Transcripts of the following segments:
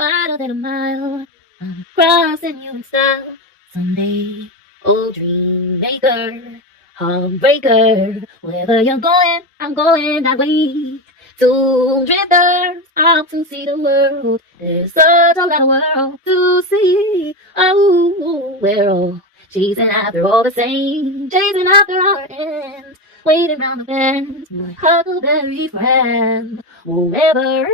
wider than a mile. I'm crossing you in style someday. Oh, dream maker, heartbreaker. Wherever you're going, I'm going that way. To drifters out to see the world. There's such a lot of world to see. Oh, we're all chasing after all the same, chasing after our ends, waiting round the bend. My huckleberry friend, whoever.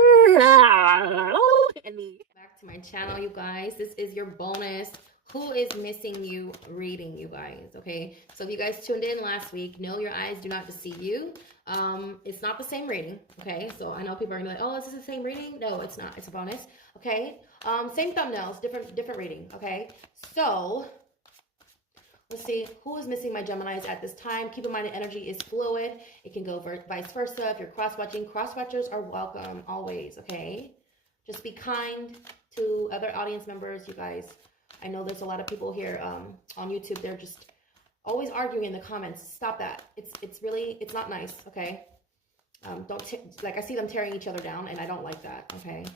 And me. Back to my channel, you guys. This is your bonus who is missing you reading, you guys. Okay, so if you guys tuned in last week, know your eyes do not deceive you. It's not the same reading. Okay, so I know people are gonna be like, oh, is this the same reading? No, it's not. It's a bonus. Okay, same thumbnails, different reading. Okay, so let's see who is missing my Geminis at this time. Keep in mind the energy is fluid. It can go vice versa. If you're cross-watching, cross-watchers are welcome always. Okay, just be kind to other audience members, you guys. I know there's a lot of people here on YouTube. They're just always arguing in the comments. Stop that. It's not nice. Okay. Like I see them tearing each other down, and I don't like that. Okay.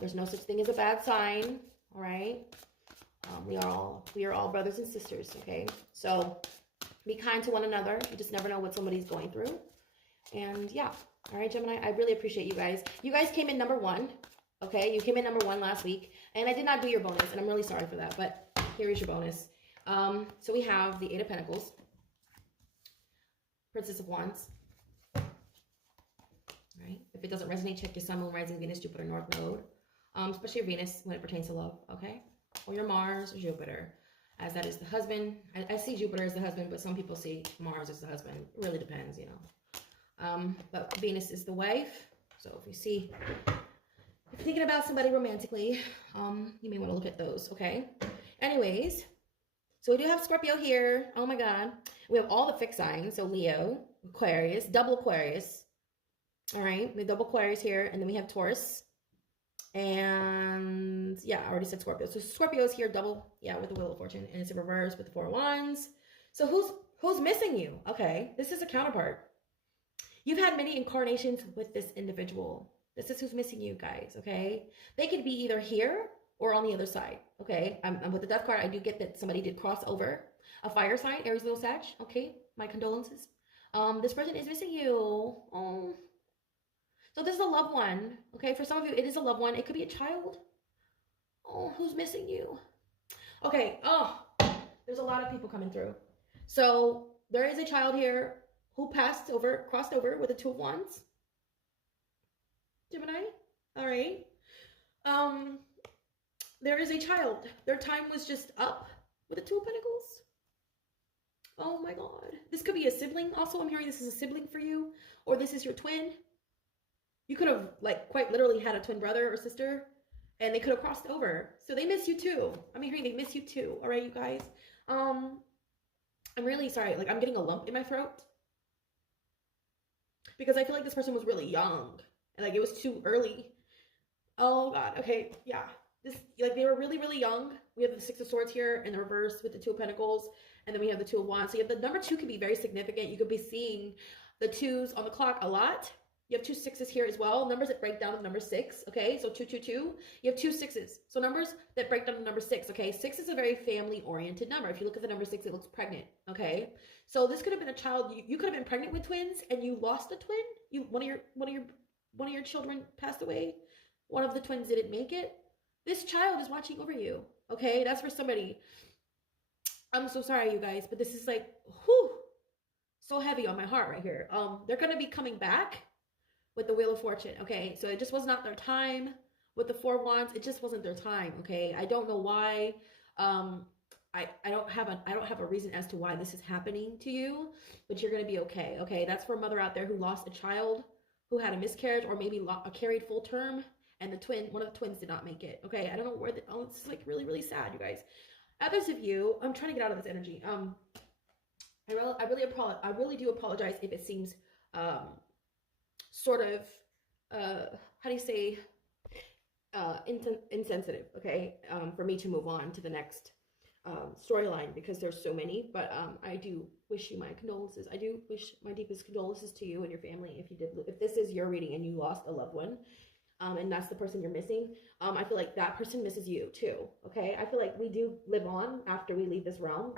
There's no such thing as a bad sign. All right. We are all brothers and sisters. Okay. So be kind to one another. You just never know what somebody's going through. And yeah. All right, Gemini. I really appreciate you guys. You guys came in #1. Okay, you came in #1 last week, and I did not do your bonus, and I'm really sorry for that, but here is your bonus. So we have the 8 of Pentacles, Princess of Wands. All right, if it doesn't resonate, check your Sun, Moon, Rising, Venus, Jupiter, North Node, especially your Venus when it pertains to love, okay? Or your Mars or Jupiter, as that is the husband. I see Jupiter as the husband, but some people see Mars as the husband. It really depends, you know. But Venus is the wife, so if you see... If you're thinking about somebody romantically, you may want to look at those, okay? Anyways, so we do have Scorpio here. Oh my God. We have all the fixed signs. So Leo, Aquarius, double Aquarius. All right. We have double Aquarius here. And then we have Taurus. And yeah, I already said Scorpio. So Scorpio is here double, yeah, with the Wheel of Fortune. And it's in reverse with the 4 of Wands. So who's missing you? Okay. This is a counterpart. You've had many incarnations with this individual. This is who's missing you guys, okay? They could be either here or on the other side, okay? I'm with the Death card. I do get that somebody did cross over a fire sign, Aries, Leo, Sag, okay? My condolences. This person is missing you. Oh. So this is a loved one, okay? For some of you, it is a loved one. It could be a child. Oh, who's missing you? Okay, oh, there's a lot of people coming through. So there is a child here who crossed over with the 2 of Wands. Gemini, all right. There is a child. Their time was just up with the 2 of Pentacles. Oh my God. This could be a sibling. Also, I'm hearing this is a sibling for you, or this is your twin. You could have, like, quite literally had a twin brother or sister, and they could have crossed over. So they miss you too. I'm hearing they miss you too. All right, you guys. I'm really sorry. Like, I'm getting a lump in my throat because I feel like this person was really young. And like it was too early. Oh God. Okay. Yeah. This, like, they were really, really young. We have the 6 of Swords here in the reverse with the 2 of Pentacles. And then we have the 2 of Wands. So you have the number 2 can be very significant. You could be seeing the 2s on the clock a lot. You have 2 6s here as well. Numbers that break down to number 6. Okay. So 2 2 2. You have 2 6s. So numbers that break down to number 6. Okay. 6 is a very family oriented number. If you look at the number 6, it looks pregnant. Okay. So this could have been a child. You could have been pregnant with twins and you lost a twin. One of your children passed away. One of the twins didn't make it. This child is watching over you. Okay, that's for somebody. I'm so sorry, you guys, but this is like, whew, so heavy on my heart right here. They're gonna be coming back with the Wheel of Fortune. Okay, so it just was not their time. With the 4 of Wands, it just wasn't their time. Okay, I don't know why. I don't have a reason as to why this is happening to you, but you're gonna be okay. Okay, that's for a mother out there who lost a child, who had a miscarriage, or maybe carried full term, and one of the twins did not make it. Okay, I don't know where this is like really, really sad, you guys. Others of you, I'm trying to get out of this energy. I really do apologize if it seems sort of how do you say insensitive, okay, for me to move on to the next storyline, because there's so many. But I do wish you my condolences. I do wish my deepest condolences to you and your family if this is your reading and you lost a loved one. and that's the person you're missing, I feel like that person misses you too. Okay, I feel like we do live on after we leave this realm.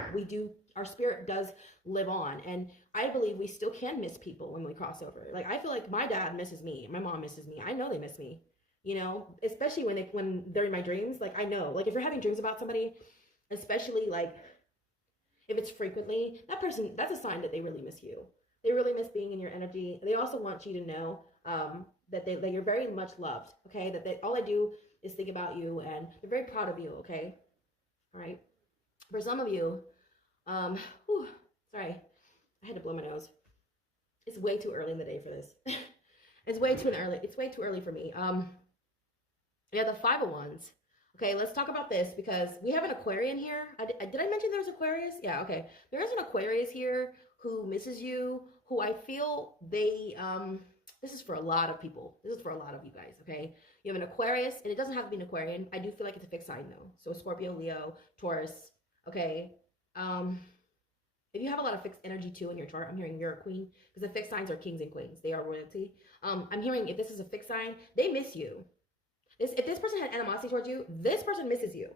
Our spirit does live on, and I believe we still can miss people when we cross over. Like, I feel like my dad misses me, my mom misses me. I know they miss me, you know, especially when they're in my dreams. Like, I know, like, if you're having dreams about somebody, especially like if it's frequently, that person, that's a sign that they really miss you. They really miss being in your energy. They also want you to know that you're very much loved, okay? That all they do is think about you, and they're very proud of you, okay? All right? For some of you, sorry, I had to blow my nose. It's way too early in the day for this. It's way too early for me. Yeah, the 5 of Wands. Okay, let's talk about this because we have an Aquarian here. Did I mention there's Aquarius? Yeah, okay. There is an Aquarius here who misses you, who I feel they, this is for a lot of people. This is for a lot of you guys, okay? You have an Aquarius, and it doesn't have to be an Aquarian. I do feel like it's a fixed sign, though. So Scorpio, Leo, Taurus, okay? If you have a lot of fixed energy, too, in your chart, I'm hearing you're a queen, because the fixed signs are kings and queens. They are royalty. I'm hearing if this is a fixed sign, they miss you. If this person had animosity towards you, this person misses you.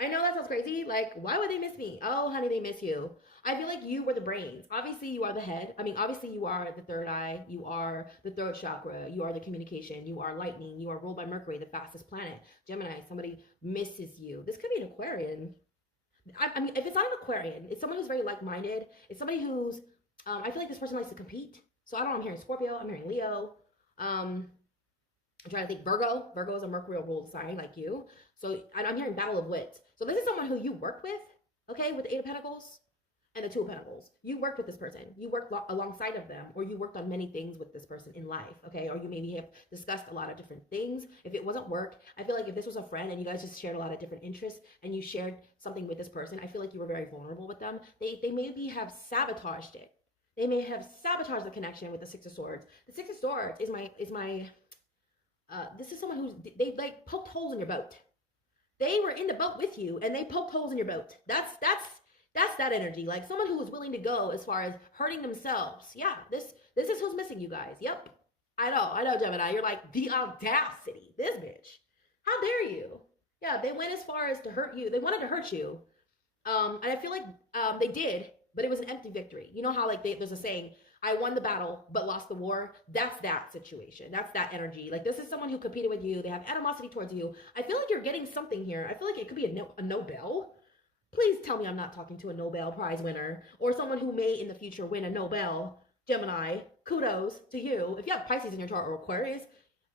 I know that sounds crazy. Like, why would they miss me? Oh, honey, they miss you. I feel like you were the brains. Obviously, you are the head. I mean, obviously, you are the third eye. You are the throat chakra. You are the communication. You are lightning. You are ruled by Mercury, the fastest planet. Gemini, somebody misses you. This could be an Aquarian. I mean, if it's not an Aquarian, it's someone who's very like-minded. It's somebody who's, I feel like this person likes to compete. So I don't know, I'm hearing Scorpio. I'm hearing Leo. I'm trying to think. Virgo. Virgo is a Mercury ruled sign like you. So I'm hearing battle of wits. So this is someone who you worked with, okay, with the 8 of Pentacles and the 2 of Pentacles. You worked with this person. You worked alongside of them, or you worked on many things with this person in life, okay? Or you maybe have discussed a lot of different things. If it wasn't work, I feel like if this was a friend and you guys just shared a lot of different interests and you shared something with this person, I feel like you were very vulnerable with them. They maybe have sabotaged it. They may have sabotaged the connection with the 6 of Swords. The 6 of Swords is my this is someone who's, they like poked holes in your boat. They were in the boat with you and they poked holes in your boat. That's that energy. Like someone who was willing to go as far as hurting themselves. Yeah, this is who's missing you guys. Yep. I know, Gemini. You're like, the audacity. This bitch. How dare you? Yeah, they went as far as to hurt you. They wanted to hurt you. And I feel like they did, but it was an empty victory. You know how like there's a saying, I won the battle, but lost the war. That's that situation. That's that energy. Like this is someone who competed with you. They have animosity towards you. I feel like you're getting something here. I feel like it could be a Nobel. Please tell me I'm not talking to a Nobel Prize winner or someone who may in the future win a Nobel. Gemini, kudos to you. If you have Pisces in your chart or Aquarius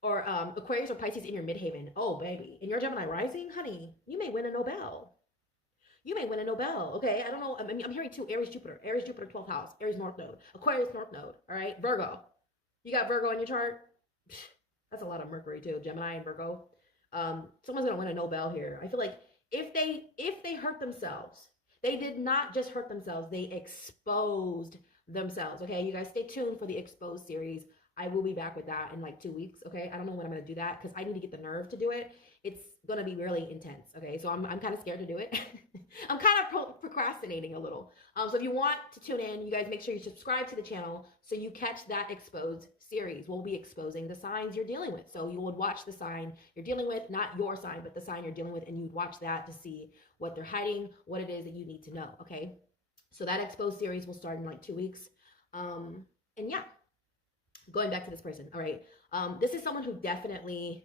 or Pisces in your midheaven, oh baby, in your Gemini rising, honey, you may win a Nobel. You may win a Nobel, okay? I don't know. I mean, I'm hearing 2, Aries, Jupiter, 12th house, Aries, North Node, Aquarius, North Node, all right? Virgo. You got Virgo in your chart? That's a lot of Mercury, too. Gemini and Virgo. Someone's going to win a Nobel here. I feel like if they hurt themselves, they did not just hurt themselves. They exposed themselves, okay? You guys stay tuned for the Exposed series. I will be back with that in like 2 weeks, okay? I don't know when I'm going to do that because I need to get the nerve to do it. It's going to be really intense, okay? So I'm kind of scared to do it. I'm kind of procrastinating a little. So if you want to tune in, you guys make sure you subscribe to the channel so you catch that Exposed series. We'll be exposing the signs you're dealing with. So you would watch the sign you're dealing with, not your sign, but the sign you're dealing with, and you'd watch that to see what they're hiding, what it is that you need to know, okay? So that Exposed series will start in like 2 weeks. And yeah. Going back to this person, all right. This is someone who definitely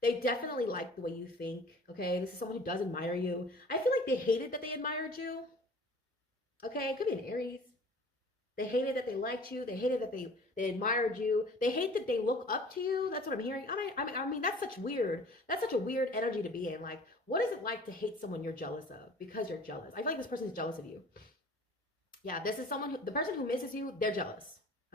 like the way you think, okay? This is someone who does admire you. I feel like they hated that they admired you, okay? It could be an Aries. They hated that they liked you. They hated that they admired you. They hate that they look up to you. That's what I'm hearing. I mean, that's such a weird energy to be in. Like, what is it like to hate someone you're jealous of because you're jealous? I feel like this person is jealous of you. Yeah, this is someone the person who misses you, they're jealous.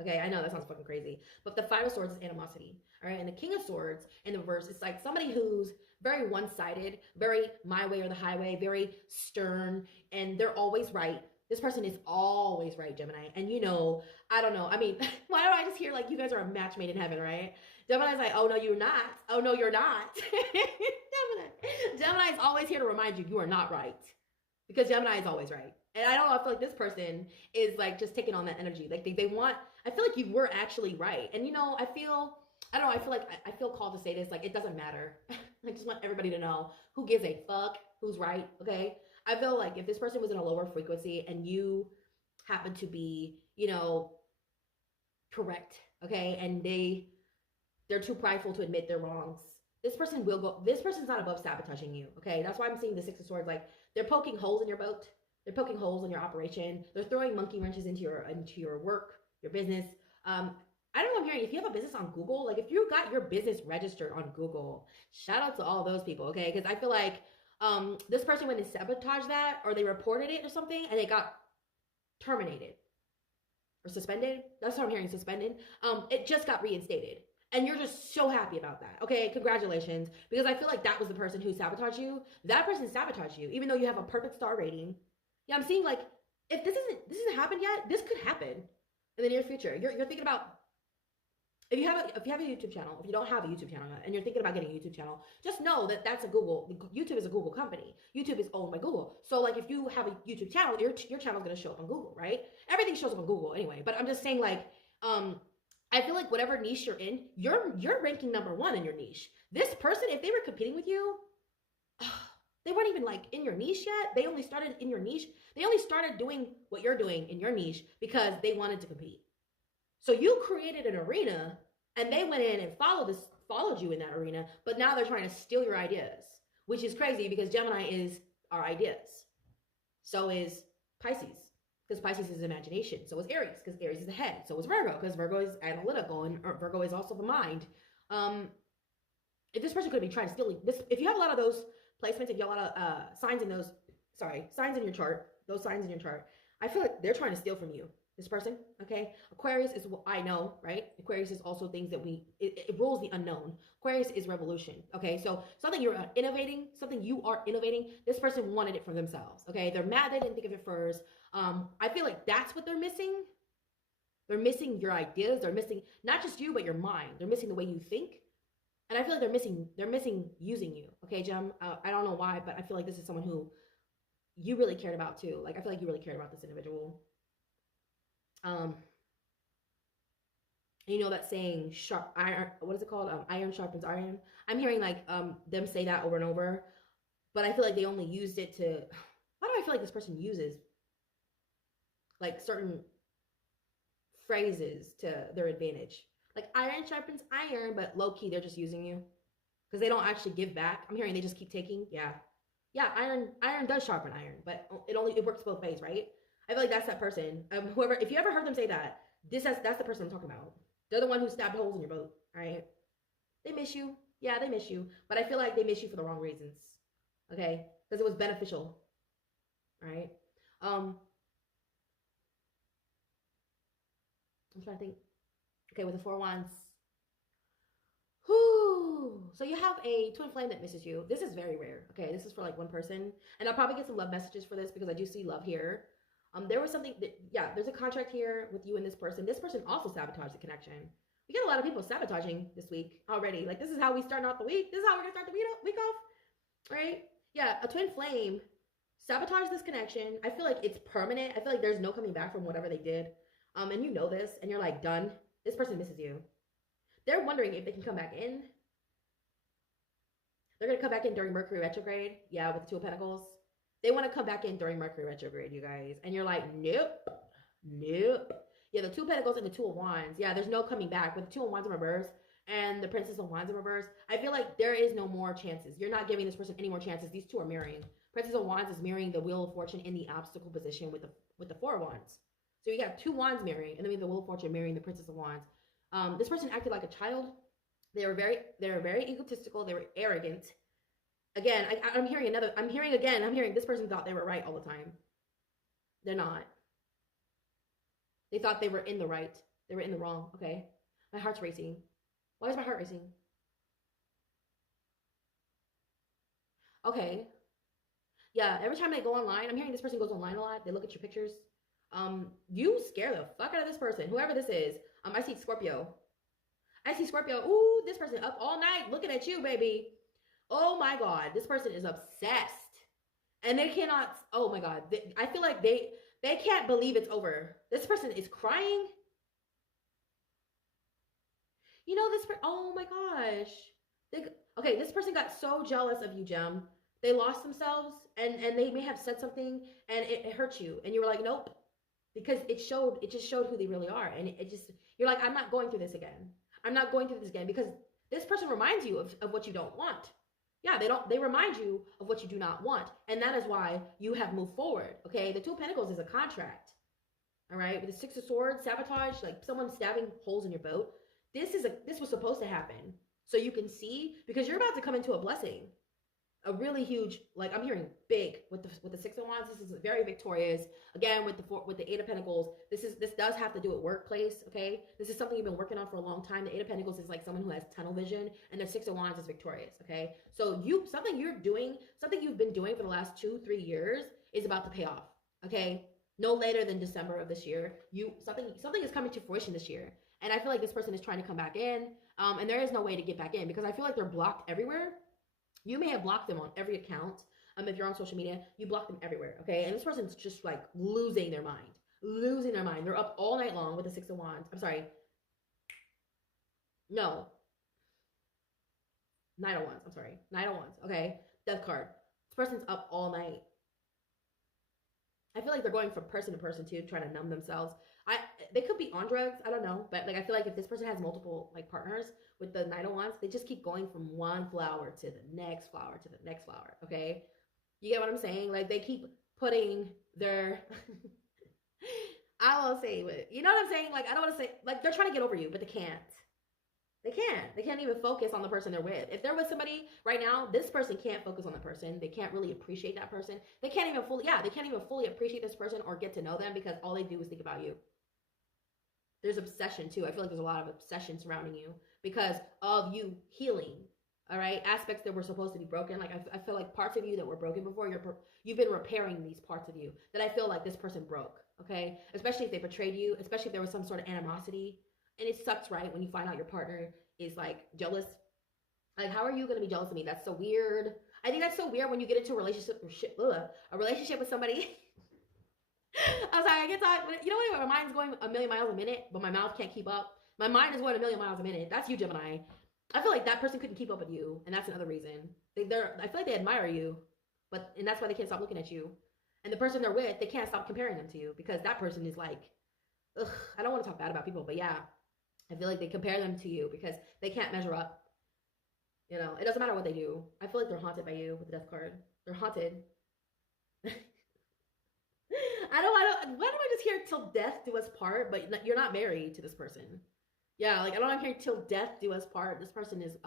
Okay, I know that sounds fucking crazy, but the 5 of Swords is animosity, all right? And the King of Swords in the reverse, it's like somebody who's very one-sided, very my way or the highway, very stern, and they're always right. This person is always right, Gemini. And you know, I don't know. I mean, why do I just hear like you guys are a match made in heaven, right? Gemini's like, oh no, you're not. Oh no, you're not. Gemini is always here to remind you, you are not right. Because Gemini is always right. And I don't know, I feel like this person is like just taking on that energy. Like they want, I feel like you were actually right. And you know, I feel I don't know. I feel called to say this. Like, it doesn't matter. I just want everybody to know who gives a fuck who's right. Okay. I feel like if this person was in a lower frequency and you happen to be, you know, correct, okay, and they're too prideful to admit their wrongs, this person will go. This person's not above sabotaging you. Okay. That's why I'm seeing the Six of Swords. Like, they're poking holes in your boat. They're poking holes in your operation. They're throwing monkey wrenches into your work, your business. I don't know what I'm hearing. If you have a business on Google, like if you got your business registered on Google, shout out to all those people, okay? Because I feel like this person, when they sabotaged that or they reported it or something and it got terminated or suspended, that's what I'm hearing, suspended, it just got reinstated. And you're just so happy about that, okay? Congratulations. Because I feel like that was the person who sabotaged you. That person sabotaged you, even though you have a perfect star rating. Yeah, I'm seeing like, if this hasn't happened yet, this could happen in the near future. You're thinking about, if you have a YouTube channel, if you don't have a YouTube channel and you're thinking about getting a YouTube channel, just know that that's a Google. YouTube is a Google company. YouTube is owned by Google. So like if you have a YouTube channel, your channel is going to show up on Google, right? Everything shows up on Google anyway. But I'm just saying, like, I feel like whatever niche you're in, you're ranking #1 in your niche. This person, if they were competing with you, they weren't even like in your niche yet. They only started in your niche. They only started doing what you're doing in your niche because they wanted to compete. So you created an arena and they went in and followed you in that arena, but now they're trying to steal your ideas, which is crazy because Gemini is our ideas. So is Pisces, because Pisces is imagination. So is Aries, because Aries is the head. So is Virgo, because Virgo is analytical and Virgo is also the mind. If this person could be trying to steal this, if you have a lot of those placements, if you have a lot of signs in your chart, those signs in your chart, I feel like they're trying to steal from you. This person, okay? Aquarius is what I know, right? Aquarius is also things that it rules the unknown. Aquarius is revolution, okay? So something you are innovating, this person wanted it for themselves, okay? They're mad they didn't think of it first. I feel like that's what they're missing. They're missing your ideas. They're missing not just you, but your mind. They're missing the way you think. And I feel like they're missing using you, okay, Gem? I don't know why, but I feel like this is someone who you really cared about too. Like, I feel like you really cared about this individual. You know that saying, sharp iron, what is it called? Iron sharpens iron. I'm hearing like them say that over and over, but I feel like they only used it to, why do I feel like this person uses like certain phrases to their advantage? Like iron sharpens iron, but low key they're just using you because they don't actually give back. I'm hearing they just keep taking. Yeah, iron does sharpen iron, but it works both ways, right? I feel like that's that person. Whoever, if you ever heard them say that, that's the person I'm talking about. They're the one who stabbed holes in your boat, right? They miss you. Yeah, they miss you. But I feel like they miss you for the wrong reasons, okay? Because it was beneficial, right? I'm trying to think. Okay, with the 4 wands. Whew. So you have a twin flame that misses you. This is very rare, okay? This is for like one person. And I'll probably get some love messages for this because I do see love here. There was something that, yeah, there's a contract here with you and this person. This person also sabotaged the connection. We get a lot of people sabotaging this week already. Like, this is how we start off the week. This is how we're going to start the week off, right? Yeah, a twin flame sabotaged this connection. I feel like it's permanent. I feel like there's no coming back from whatever they did. And you know this, and you're like, done. This person misses you. They're wondering if they can come back in. They're going to come back in during Mercury retrograde. Yeah, with the Two of Pentacles. They want to come back in during Mercury retrograde, you guys. And you're like, nope. Yeah, the Two of Pentacles and the Two of Wands. Yeah, there's no coming back. With the Two of Wands in reverse and the Princess of Wands in reverse, I feel like there is no more chances. You're not giving this person any more chances. These two are mirroring. Princess of Wands is mirroring the Wheel of Fortune in the obstacle position with the Four of Wands. So you got 2 wands mirroring, and then we have the Wheel of Fortune mirroring the Princess of Wands. This person acted like a child. They were very egotistical. They were arrogant. Again, I'm hearing this person thought they were right all the time. They're not. They thought they were in the right. They were in the wrong, okay? My heart's racing. Why is my heart racing? Okay. Yeah, every time they go online, I'm hearing this person goes online a lot. They look at your pictures. You scare the fuck out of this person, whoever this is. I see Scorpio. Ooh, this person up all night looking at you, baby. Oh my God, this person is obsessed. And they cannot, oh my God. I feel like they can't believe it's over. This person is crying. You know this. Oh my gosh. Okay, this person got so jealous of you, Gem. They lost themselves, and they may have said something, and it hurt you, and you were like, nope, because it just showed who they really are, and it just, you're like, I'm not going through this again. I'm not going through this again, because this person reminds you of what you don't want. Yeah, they remind you of what you do not want, and that is why you have moved forward. Okay, the Two of Pentacles is a contract. All right, with the Six of Swords, sabotage, like someone stabbing holes in your boat. This was supposed to happen, so you can see, because you're about to come into a blessing, a really huge, like, I'm hearing big with the Six of Wands. This is very victorious. Again, with the Eight of Pentacles, this does have to do with workplace. Okay, this is something you've been working on for a long time. The Eight of Pentacles is like someone who has tunnel vision, and the Six of Wands is victorious. Okay, so something you've been doing for the last 2-3 years is about to pay off. Okay, no later than December of this year, something is coming to fruition this year, and I feel like this person is trying to come back in, and there is no way to get back in, because I feel like they're blocked everywhere. You may have blocked them on every account. If you're on social media, you block them everywhere, okay? And this person's just like losing their mind. They're up all night long with the Six of Wands. I'm sorry. No. Knight of Wands. I'm sorry. Knight of Wands, okay? Death card. This person's up all night. I feel like they're going from person to person too, trying to numb themselves. They could be on drugs, I don't know, but like I feel like if this person has multiple like partners with the Knight of Wands, they just keep going from one flower to the next flower to the next flower. Okay, you get what I'm saying? Like they keep putting their I won't say it, you know what I'm saying? Like I don't want to say, like they're trying to get over you, but they can't. They can't even focus on the person they're with. If they're with somebody right now, this person can't focus on the person. They can't really appreciate that person. They can't even fully appreciate this person or get to know them, because all they do is think about you. There's obsession too. I feel like there's a lot of obsession surrounding you because of you healing. All right, aspects that were supposed to be broken. Like I feel like parts of you that were broken before, you've been repairing these parts of you that I feel like this person broke. Okay, especially if they betrayed you, especially if there was some sort of animosity. And it sucks, right, when you find out your partner is like jealous. Like, how are you going to be jealous of me? That's so weird. I think that's so weird when you get into a relationship with somebody. I'm sorry, I get talk. You know what? My mind's going a million miles a minute, but my mouth can't keep up. My mind is going a million miles a minute. That's you, Gemini. I feel like that person couldn't keep up with you, and that's another reason. I feel like they admire you, and that's why they can't stop looking at you. And the person they're with, they can't stop comparing them to you, because that person is like, ugh, I don't want to talk bad about people, but yeah. I feel like they compare them to you because they can't measure up. You know, it doesn't matter what they do. I feel like they're haunted by you with the Death card. They're haunted. Why do I just hear till death do us part, but you're not married to this person? Yeah, like I don't hear till death do us part. This person is,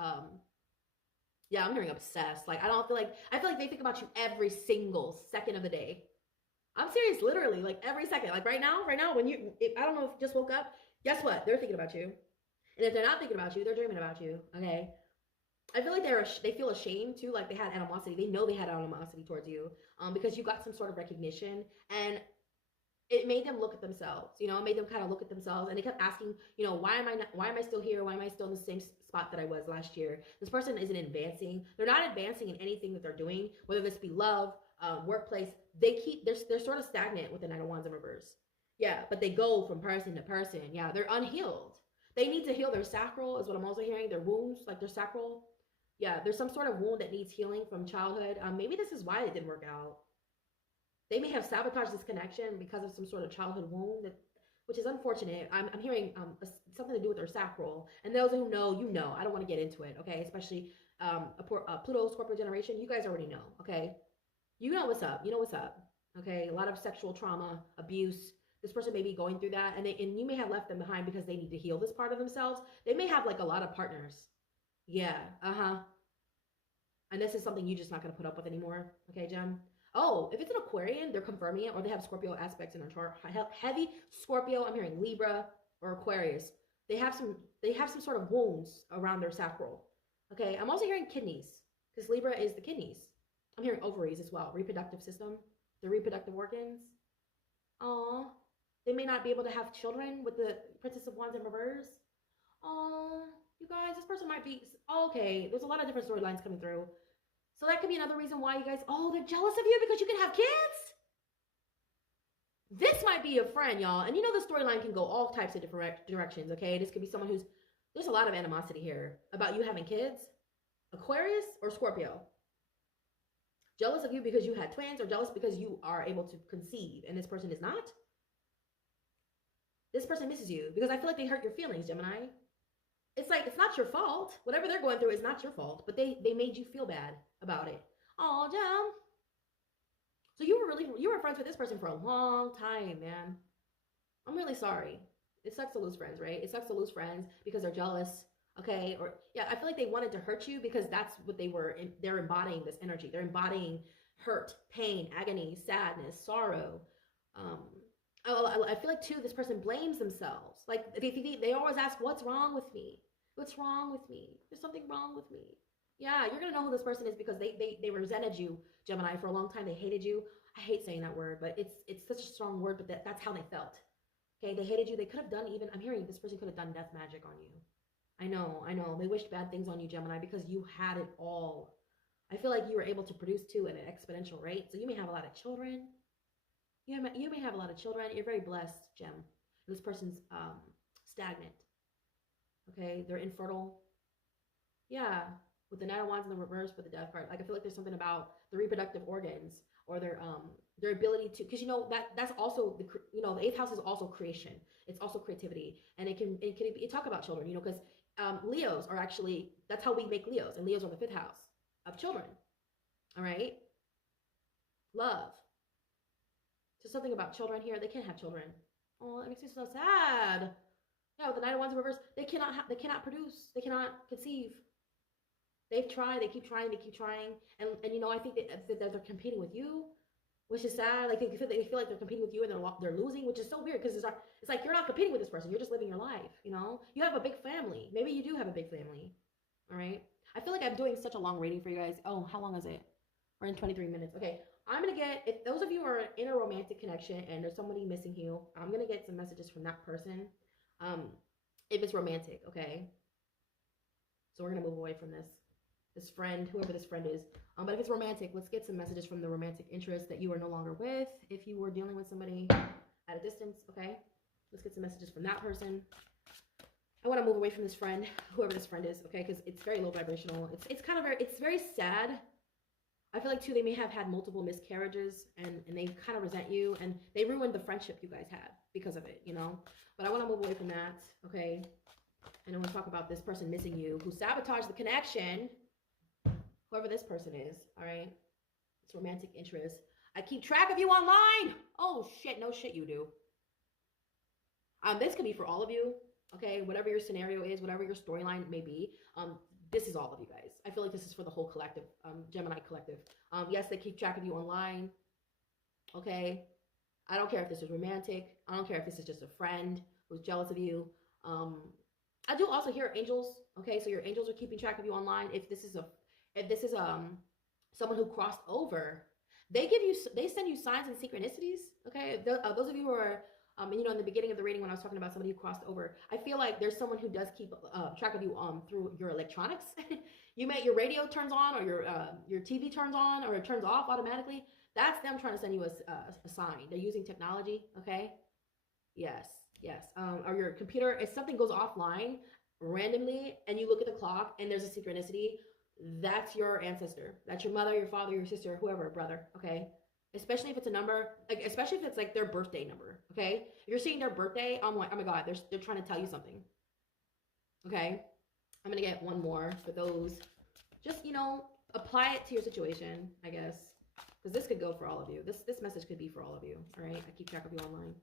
yeah, I'm hearing obsessed. Like I feel like they think about you every single second of the day. I'm serious, literally, like every second. Like right now, when I don't know if you just woke up, guess what? They're thinking about you. And if they're not thinking about you, they're dreaming about you, okay? I feel like they feel ashamed too, like they had animosity. They know they had animosity towards you because you got some sort of recognition, and it made them look at themselves, you know, it made them kind of look at themselves, and they kept asking, you know, why am I still here? Why am I still in the same spot that I was last year? This person isn't advancing. They're not advancing in anything that they're doing, whether this be love, workplace. They're sort of stagnant with the Knight of Wands in reverse. Yeah, but they go from person to person. Yeah, they're unhealed. They need to heal their sacral, is what I'm also hearing. Their wounds, like their sacral. Yeah, there's some sort of wound that needs healing from childhood. Maybe this is why it didn't work out. They may have sabotaged this connection because of some sort of childhood wound, which is unfortunate. I'm hearing something to do with their sacral. And those who know, you know. I don't want to get into it, okay? Especially Pluto, Scorpio generation. You guys already know, okay? You know what's up. You know what's up, okay? A lot of sexual trauma, abuse. This person may be going through that, and you may have left them behind because they need to heal this part of themselves. They may have like a lot of partners. Yeah, and this is something you're just not going to put up with anymore, okay, Gem? Oh, if it's an Aquarian, they're confirming it, or they have Scorpio aspects in their chart. Heavy Scorpio, I'm hearing Libra or Aquarius. They have some sort of wounds around their sacral. Okay, I'm also hearing kidneys, because Libra is the kidneys. I'm hearing ovaries as well, reproductive system, the reproductive organs. Aww. They may not be able to have children with the Princess of Wands in reverse. Oh, you guys, this person might be, okay, there's a lot of different storylines coming through. So that could be another reason why you guys, they're jealous of you because you can have kids? This might be a friend, y'all. And you know the storyline can go all types of different directions, okay? This could be someone who's There's a lot of animosity here about you having kids. Aquarius or Scorpio. Jealous of you because you had twins, or jealous because you are able to conceive and this person is not. This person misses you because I feel like they hurt your feelings, Gemini. It's like, it's not your fault. Whatever they're going through is not your fault, but they made you feel bad about it. Oh, Gem. So you were friends with this person for a long time, man. I'm really sorry. It sucks to lose friends, right? It sucks to lose friends because they're jealous, okay? Or yeah, I feel like they wanted to hurt you because that's what they were. They're embodying this energy. They're embodying hurt, pain, agony, sadness, sorrow. I feel like too, this person blames themselves. Like they always ask, "What's wrong with me? What's wrong with me? There's something wrong with me." Yeah, you're gonna know who this person is because they resented you, Gemini, for a long time. They hated you. I hate saying that word, but it's such a strong word. But that's how they felt. Okay, they hated you. They could have done even. I'm hearing this person could have done death magic on you. I know. They wished bad things on you, Gemini, because you had it all. I feel like you were able to produce too at an exponential rate. So you may have a lot of children. You may have a lot of children. You're very blessed, Gem. This person's stagnant. Okay, they're infertile. Yeah, with the Knight of Wands in the reverse with the Death card. Like I feel like there's something about the reproductive organs or their ability to, because that's also the the eighth house is also creation. It's also creativity, and it talk about children. Because Leos are actually, that's how we make Leos, and Leos are the fifth house of children. All right, love. Just something about children here. They can't have children. Oh, that makes me so sad. Yeah, with the Knight of Wands in reverse, they cannot produce. They cannot conceive. They've tried. They keep trying. And I think that they're competing with you, which is sad. Like they feel like they're competing with you and they're losing, which is so weird because it's like you're not competing with this person. You're just living your life. You have a big family. Maybe you do have a big family. All right. I feel like I'm doing such a long reading for you guys. Oh, how long is it? We're in 23 minutes. Okay. I'm going to get, if those of you are in a romantic connection and there's somebody missing you, I'm going to get some messages from that person. If it's romantic, okay? So we're going to move away from this friend, whoever this friend is. But if it's romantic, let's get some messages from the romantic interest that you are no longer with. If you were dealing with somebody at a distance, okay? Let's get some messages from that person. I want to move away from this friend, whoever this friend is, okay? Because it's very low vibrational. It's very sad. I feel like too, they may have had multiple miscarriages and they kind of resent you and they ruined the friendship you guys had because of it, But I want to move away from that, okay? And I want to talk about this person missing you who sabotaged the connection, whoever this person is, all right? It's romantic interest. I keep track of you online. Oh, shit. No shit you do. This could be for all of you, okay? Whatever your scenario is, whatever your storyline may be, this is all of you guys. I feel like this is for the whole collective, Gemini collective. Yes, they keep track of you online. Okay. I don't care if this is romantic. I don't care if this is just a friend who's jealous of you. I do also hear angels. Okay. So your angels are keeping track of you online. If this is someone who crossed over, they send you signs and synchronicities. Okay. Those of you who are, in the beginning of the reading when I was talking about somebody who crossed over, I feel like there's someone who does keep track of you through your electronics. Your radio turns on or your TV turns on or it turns off automatically. That's them trying to send you a sign. They're using technology, okay? Yes. Or your computer, if something goes offline randomly and you look at the clock and there's a synchronicity, that's your ancestor. That's your mother, your father, your sister, whoever, brother, okay? Especially if it's a number, especially if it's like their birthday number, okay? If you're seeing their birthday, I'm like, oh my God, they're trying to tell you something, okay? I'm going to get one more for those. Just, apply it to your situation, I guess, because this could go for all of you. This message could be for all of you, all right? I keep track of you online.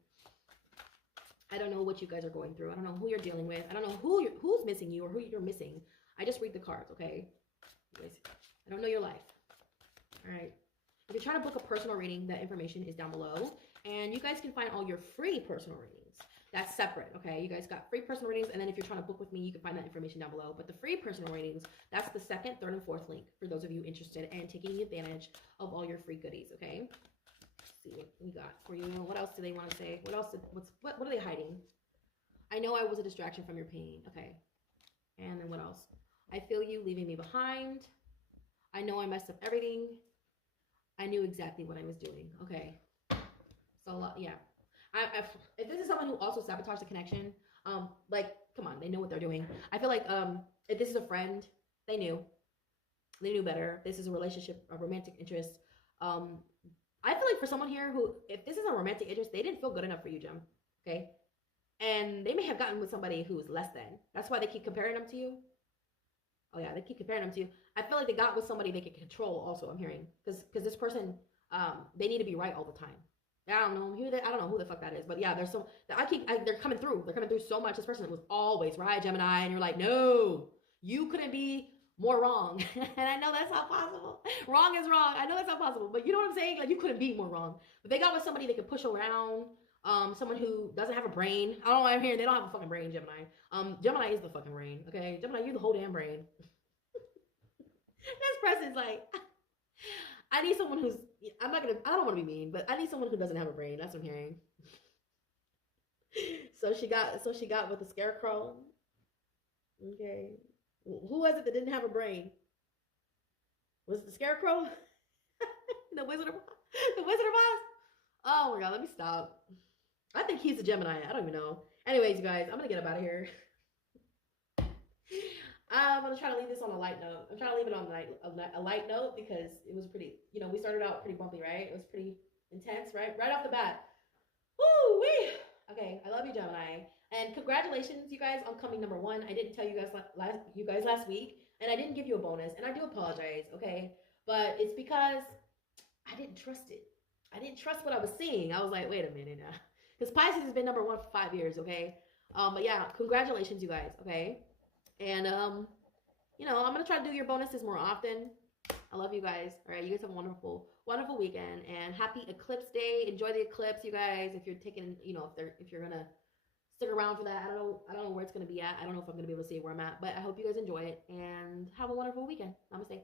I don't know what you guys are going through. I don't know who you're dealing with. I don't know who's missing you or who you're missing. I just read the cards, okay? You guys, I don't know your life, all right? If you're trying to book a personal reading, that information is down below. And you guys can find all your free personal readings. That's separate, okay? You guys got free personal readings. And then if you're trying to book with me, you can find that information down below. But the free personal readings, that's the second, third, and fourth link for those of you interested and taking advantage of all your free goodies, okay? Let's see what we got for you. What else do they want to say? What are they hiding? I know I was a distraction from your pain. Okay. And then what else? I feel you leaving me behind. I know I messed up everything. I knew exactly what I was doing. Okay. So, yeah. If this is someone who also sabotaged the connection, like come on, they know what they're doing. I feel like if this is a friend, they knew better. This is a relationship, a romantic interest. I feel like for someone here who, if this is a romantic interest, they didn't feel good enough for you, Gem. Okay, and they may have gotten with somebody who's less than. That's why they keep comparing them to you. Oh yeah, they keep comparing them to you. I feel like they got with somebody they can control. Also, I'm hearing because this person, they need to be right all the time. I don't know who the fuck that is, but yeah, there's some. They're coming through. They're coming through so much. This person was always right, Gemini, and you're like, no, you couldn't be more wrong. And I know that's not possible. Wrong is wrong. I know that's not possible, but you know what I'm saying? Like, you couldn't be more wrong. But they got with somebody they could push around. Someone who doesn't have a brain. I don't know why I'm hearing they don't have a fucking brain, Gemini. Gemini is the fucking brain. Okay, Gemini, you're the whole damn brain. This person's like, I need someone who's, I don't want to be mean, but I need someone who doesn't have a brain. That's what I'm hearing. So she got with the scarecrow. Okay. Who was it that didn't have a brain? Was it the scarecrow? the Wizard of Oz? Oh my god, let me stop. I think he's a Gemini. I don't even know. Anyways, you guys, I'm gonna get up out of here. I'm gonna try to leave this on a light note. I'm trying to leave it on a light note because it was pretty, we started out pretty bumpy, right? It was pretty intense, right? Right off the bat. Woo wee! Okay, I love you, Gemini. And congratulations, you guys, on coming number 1. I didn't tell you guys last week, and I didn't give you a bonus, and I do apologize, okay? But it's because I didn't trust it. I didn't trust what I was seeing. I was like, wait a minute now. Because Pisces has been number 1 for 5 years, okay? But yeah, congratulations, you guys, okay? And, I'm going to try to do your bonuses more often. I love you guys. All right, you guys have a wonderful, wonderful weekend. And happy eclipse day. Enjoy the eclipse, you guys. If you're taking, if you're going to stick around for that. I don't know where it's going to be at. I don't know if I'm going to be able to see where I'm at. But I hope you guys enjoy it. And have a wonderful weekend. Namaste.